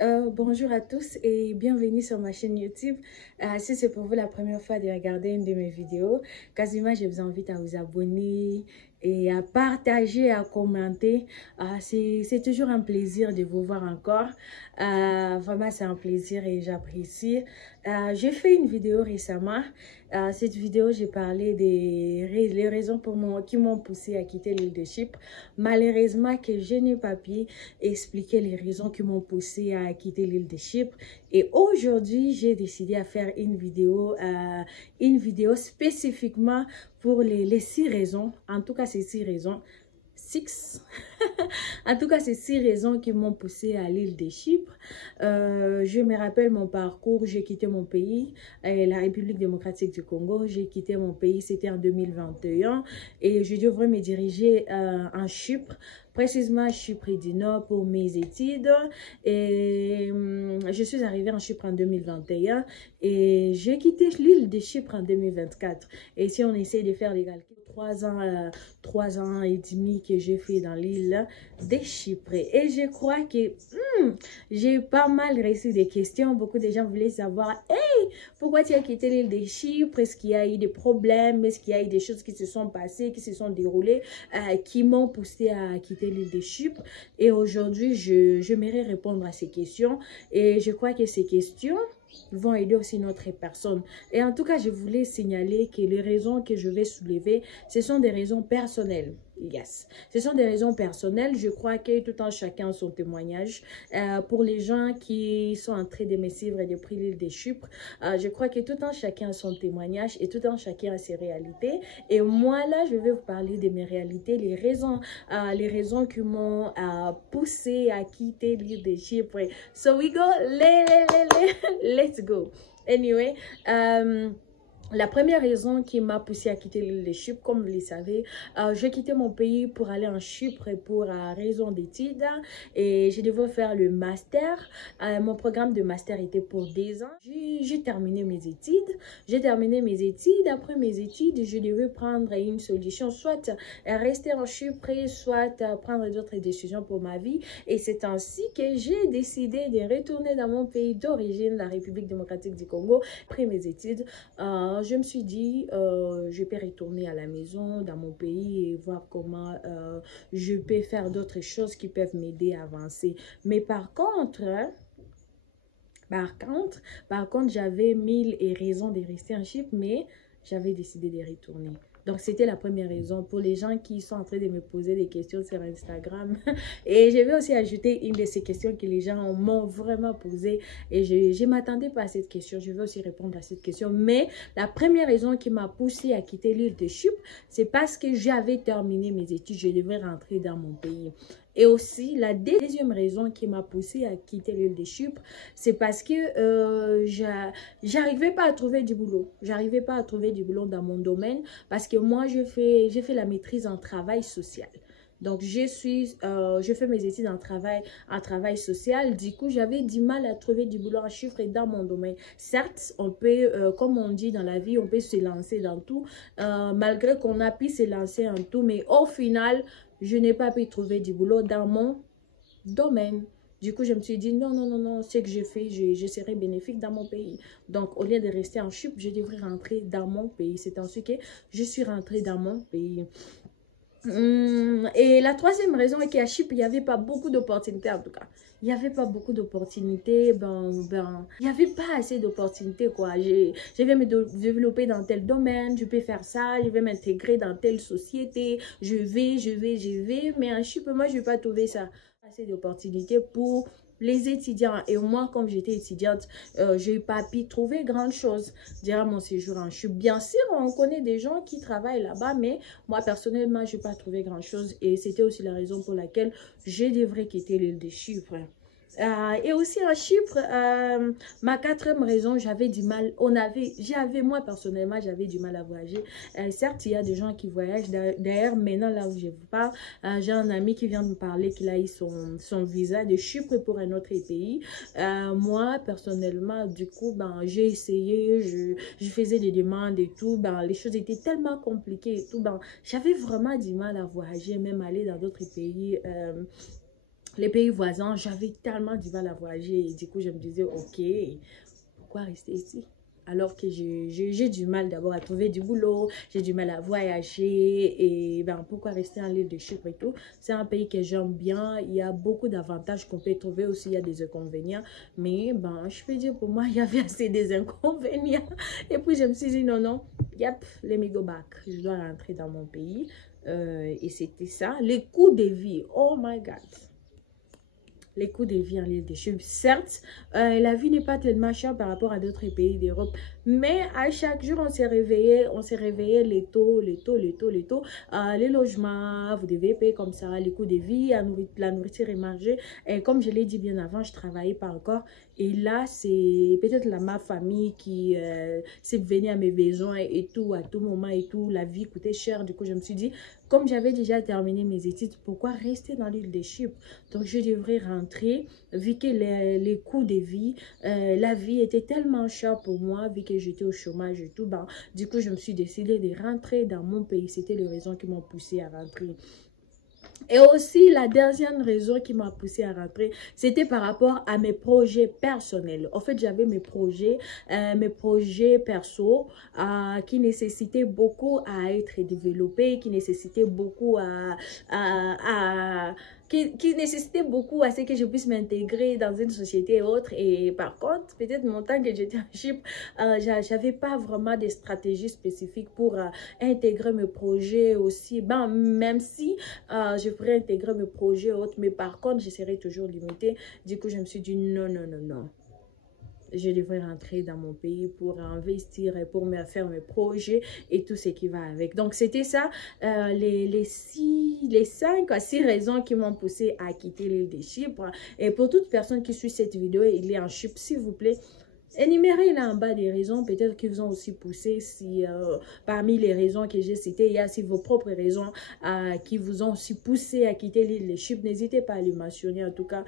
Bonjour à tous et bienvenue sur ma chaîne YouTube. Si c'est pour vous la première fois de regarder une de mes vidéos, quasiment je vous invite à vous abonner et à partager, à commenter. C'est toujours un plaisir de vous voir encore. Vraiment, c'est un plaisir et j'apprécie. J'ai fait une vidéo récemment. Cette vidéo, j'ai parlé des les raisons qui m'ont poussé à quitter l'île de Chypre. Malheureusement, que je n'ai pas pu expliquer les raisons qui m'ont poussé à quitter l'île de Chypre. Et aujourd'hui, j'ai décidé à faire une vidéo spécifiquement pour les 6 raisons. En tout cas, ces 6 raisons. Six. En tout cas, c'est 6 raisons qui m'ont poussé à l'île de Chypre. Je me rappelle mon parcours. J'ai quitté mon pays, la République démocratique du Congo. J'ai quitté mon pays, c'était en 2021. Et je devrais me diriger en Chypre, précisément à Chypre du Nord pour mes études. Et je suis arrivée en Chypre en 2021 et j'ai quitté l'île de Chypre en 2024. Et si on essaie de faire les calculs, 3 ans et demi que j'ai fait dans l'île de Chypre. Et je crois que j'ai pas mal reçu des questions. Beaucoup de gens voulaient savoir, hey, pourquoi tu as quitté l'île de Chypre? Est-ce qu'il y a eu des problèmes? Est-ce qu'il y a eu des choses qui se sont passées, qui se sont déroulées, qui m'ont poussé à quitter l'île de Chypre? Et aujourd'hui, j'aimerais répondre à ces questions. Et je crois que ces questions vont aider aussi notre personne. Et en tout cas, je voulais signaler que les raisons que je vais soulever, ce sont des raisons personnelles. Yes. Ce sont des raisons personnelles. Je crois que tout un chacun a son témoignage. Pour les gens qui sont en train de me suivre et de prier l'île de Chypre, je crois que tout un chacun a son témoignage et tout un chacun a ses réalités. Et moi, là, je vais vous parler de mes réalités, les raisons qui m'ont poussé à quitter l'île de Chypre. So we go, let's go. Anyway, la première raison qui m'a poussé à quitter l'île de Chypre, comme vous le savez, j'ai quitté mon pays pour aller en Chypre pour raison d'études et je devais faire le master. Mon programme de master était pour 2 ans. J'ai terminé mes études. Après mes études, je devais prendre une solution, soit rester en Chypre, soit prendre d'autres décisions pour ma vie. Et c'est ainsi que j'ai décidé de retourner dans mon pays d'origine, la République démocratique du Congo, après mes études. Je me suis dit, je peux retourner à la maison, dans mon pays et voir comment je peux faire d'autres choses qui peuvent m'aider à avancer. Mais par contre, j'avais 1000 raisons de rester en Chypre, mais j'avais décidé de retourner. Donc, c'était la première raison pour les gens qui sont en train de me poser des questions sur Instagram. Et je vais aussi ajouter une de ces questions que les gens m'ont vraiment posées. Et je ne m'attendais pas à cette question. Je vais aussi répondre à cette question. Mais la première raison qui m'a poussée à quitter l'île de Chypre, c'est parce que j'avais terminé mes études. Je devais rentrer dans mon pays. Et aussi, la deuxième raison qui m'a poussée à quitter l'île de Chypre, c'est parce que j'arrivais pas à trouver du boulot. J'arrivais pas à trouver du boulot dans mon domaine parce que moi, j'ai fait la maîtrise en travail social. Donc, je fais mes études en travail social. Du coup, j'avais du mal à trouver du boulot en chiffres et dans mon domaine. Certes, on peut, comme on dit dans la vie, on peut se lancer dans tout, malgré qu'on a pu se lancer en tout. Mais au final, je n'ai pas pu trouver du boulot dans mon domaine. Du coup, je me suis dit, non, ce que je fais, je serai bénéfique dans mon pays. Donc, au lieu de rester en Chypre, je devrais rentrer dans mon pays. C'est ainsi que je suis rentrée dans mon pays. Et la troisième raison est qu'à Chypre, il n'y avait pas beaucoup d'opportunités en tout cas. Il n'y avait pas beaucoup d'opportunités, il n'y avait pas assez d'opportunités quoi. Je vais me développer dans tel domaine, je peux faire ça, je vais m'intégrer dans telle société, je vais. Mais en Chypre, moi, je vais pas trouver ça. Assez d'opportunités pour les étudiants. Et moi, comme j'étais étudiante, je n'ai pas pu trouver grand chose durant mon séjour en Chypre. Bien sûr, on connaît des gens qui travaillent là-bas, mais moi, personnellement, je n'ai pas trouvé grand chose. Et c'était aussi la raison pour laquelle je devrais quitter l'île de Chypre. Et aussi en Chypre, ma quatrième raison, j'avais du mal, moi personnellement, j'avais du mal à voyager. Certes, il y a des gens qui voyagent. D'ailleurs, maintenant, là où je vous parle, j'ai un ami qui vient de me parler qu'il a eu son visa de Chypre pour un autre pays. Moi, personnellement, du coup, j'ai essayé, je faisais des demandes et tout. Les choses étaient tellement compliquées et tout. J'avais vraiment du mal à voyager, même aller dans d'autres pays. les pays voisins, j'avais tellement du mal à voyager. Et du coup, je me disais, ok, pourquoi rester ici? Alors que j'ai du mal d'abord à trouver du boulot, j'ai du mal à voyager et ben pourquoi rester en l'île de Chypre et tout. C'est un pays que j'aime bien, il y a beaucoup d'avantages qu'on peut trouver aussi, il y a des inconvénients. Mais ben je peux dire pour moi, il y avait assez des inconvénients. Et puis je me suis dit non, non, yep, let me go back. Je dois rentrer dans mon pays. Et c'était ça. Les coûts de vie, oh my God. Les coûts de vie en l'île de Chypre. Certes, la vie n'est pas tellement chère par rapport à d'autres pays d'Europe, mais à chaque jour, on s'est réveillé, les taux, les logements, vous devez payer comme ça, les coûts de vie, la nourriture est margée. Et comme je l'ai dit bien avant, je ne travaillais pas encore. Et là, c'est peut-être ma famille qui s'est venue à mes besoins et tout, à tout moment et tout. La vie coûtait cher. Du coup, je me suis dit, comme j'avais déjà terminé mes études, pourquoi rester dans l'île de Chypre? Donc, je devrais rentrer, vu que les coûts de vie, la vie était tellement chère pour moi, vu que j'étais au chômage et tout. Ben, du coup, je me suis décidée de rentrer dans mon pays. C'était les raisons qui m'ont poussée à rentrer. Et aussi, la dernière raison qui m'a poussée à rentrer, c'était par rapport à mes projets personnels. En fait, j'avais mes projets perso qui nécessitaient beaucoup à être développés, qui nécessitaient beaucoup qui nécessitait beaucoup à ce que je puisse m'intégrer dans une société et autre. Et par contre, peut-être mon temps que j'étais en Chypre, j'avais pas vraiment des stratégies spécifiques pour intégrer mes projets aussi. Ben, même si je pourrais intégrer mes projets et autres, mais par contre, je serais toujours limitée. Du coup, je me suis dit non, non, non, non. Je devrais rentrer dans mon pays pour investir et pour me faire mes projets et tout ce qui va avec. Donc, c'était ça, les 5 à 6 raisons qui m'ont poussé à quitter l'île de Chypre. Et pour toute personne qui suit cette vidéo, il est en Chypre, s'il vous plaît, énumérez là en bas des raisons, peut-être qui vous ont aussi poussé. Si parmi les raisons que j'ai citées, il y a aussi vos propres raisons qui vous ont aussi poussé à quitter l'île de Chypre. N'hésitez pas à les mentionner. En tout cas,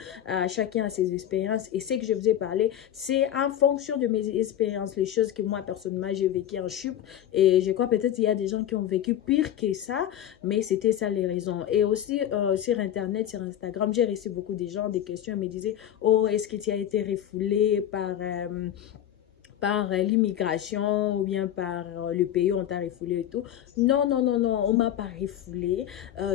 chacun a ses expériences. Et ce que je vous ai parlé, c'est en fonction de mes expériences, les choses que moi, personnellement, j'ai vécues en Chypre. Et je crois peut-être qu'il y a des gens qui ont vécu pire que ça, mais c'était ça les raisons. Et aussi, sur Internet, sur Instagram, j'ai reçu beaucoup de gens, des questions, me disaient, oh, est-ce que tu as été refoulé par l'immigration ou bien par le pays où on t'a refoulé et tout. Non, non, non, non, on m'a pas refoulé.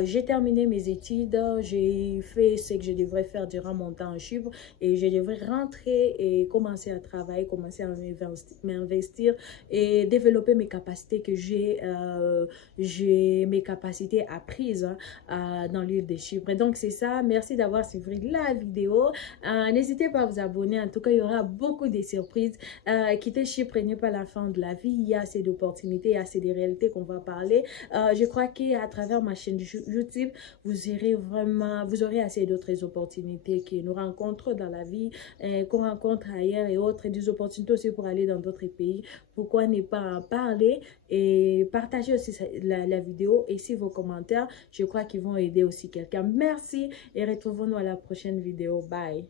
J'ai terminé mes études, j'ai fait ce que je devrais faire durant mon temps en Chypre et je devrais rentrer et commencer à travailler, commencer à m'investir et développer mes capacités que j'ai mes capacités apprises dans l'île de Chypre. Et donc, c'est ça. Merci d'avoir suivi la vidéo. N'hésitez pas à vous abonner. En tout cas, il y aura beaucoup de surprises. Quitter Chypre n'est pas la fin de la vie. Il y a assez d'opportunités, il y a assez de réalités qu'on va parler. Je crois qu'à travers ma chaîne YouTube, vous aurez assez d'autres opportunités que nous rencontrons dans la vie, qu'on rencontre ailleurs et autres, et des opportunités aussi pour aller dans d'autres pays. Pourquoi ne pas en parler et partager aussi la vidéo et si vos commentaires, je crois qu'ils vont aider aussi quelqu'un. Merci et retrouvons-nous à la prochaine vidéo. Bye.